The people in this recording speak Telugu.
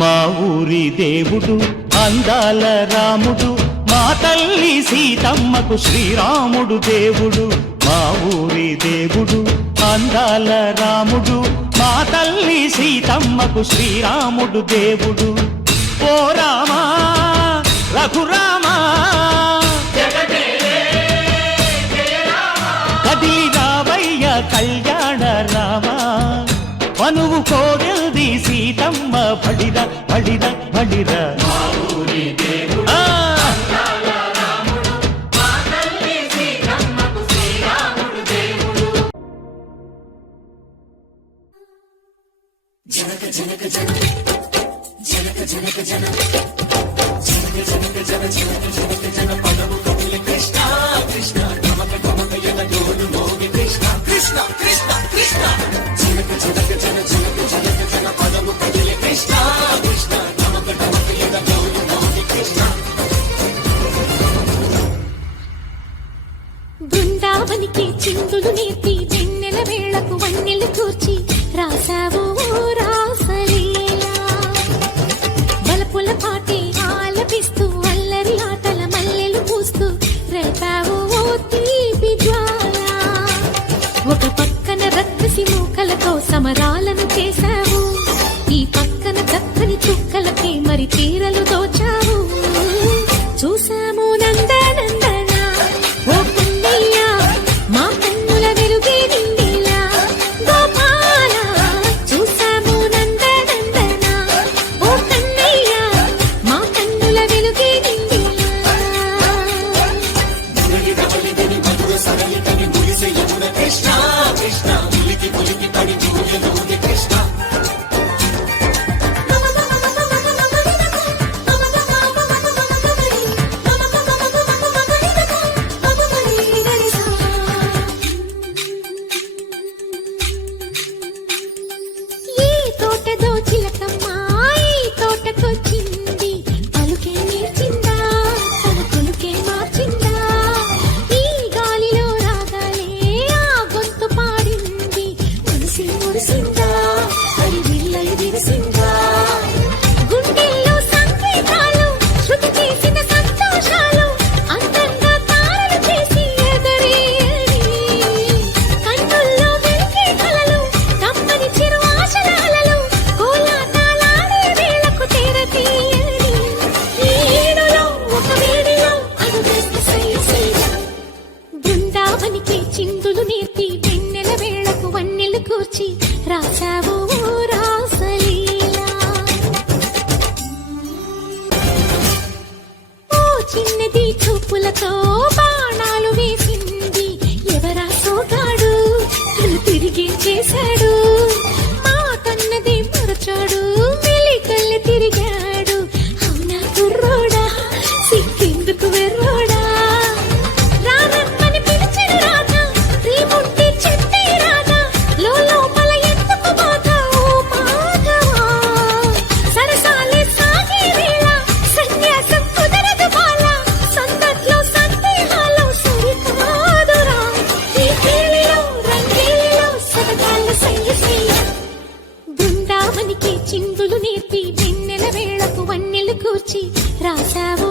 మా ఊరి దేవుడు అందాల రాముడు, మా తల్లి సీతమ్మకు శ్రీరాముడు దేవుడు. మా ఊరి దేవుడు అందాల రాముడు, మా తల్లి సీతమ్మకు శ్రీరాముడు దేవుడు. ఓ రామా రఘురామా కదిలి రావయ్య కళ్యాణ రామా, మనువు కోవెల్ది సీతమ్మ బడిర బడిర బడిర. జనక జనక జన జనక జనక జన జనక జనక జన జనక జనక జన పదము కదిలి కృష్ణ కృష్ణ నమక నమక యన డోలు మోగి కృష్ణ కృష్ణ కృష్ణ కృష్ణ. జనక జనక జన జనక జనక జన పదము కదిలి కృష్ణ కృష్ణ నమక నమక యన డోలు మోగి కృష్ణ. బృందావనికి చిందులు నేర్పి వెన్నెల వేళకు వన్నెలు కూర్చి రాసావు రాసలీలా. బలపుల పాటి ఆలపిస్తూ అల్లరి ఆటల మల్లెలు పూస్తూ రేపావు తీపి జ్వాల. ఒక పక్కన రక్కసి మూకలతో సమరాలను చేశావు, ఈ పక్కన చక్కని చుక్కలకి మరి తీరలు దోచావు. చూసాము నందనందన ఓ పున్నయ్య, మా కన్నుల వెలుగే నిండిలా. గోపాల చూసాము నందనందన ఓ కన్నయ్య, మా కన్నుల వెలుగే నిండిలా. మురళి మధుర సరళితని మురిసే యమున కృష్ణ కృష్ణ ములికి ములికి పడి జూయలోని కృష్ణ. చిందులు నేర్పి వెన్నెల వేళకు వన్నెలు కూర్చి రాసావు రాసలీలా. ఓ చిన్నది చూపులతో బాణాలు వేసింది ఎవరా సోగాడు, తను తిరిగి చేశాడు. మా కన్నది మరచాడు, మెలికల్లి తిరిగాడు. అవునా కుర్రోడా సిక్కెందుకు వెర్రోడా. బృందావనికి చిందులు నేర్పి వెన్నెల వేళకు వన్నెలు కూర్చి రాసావు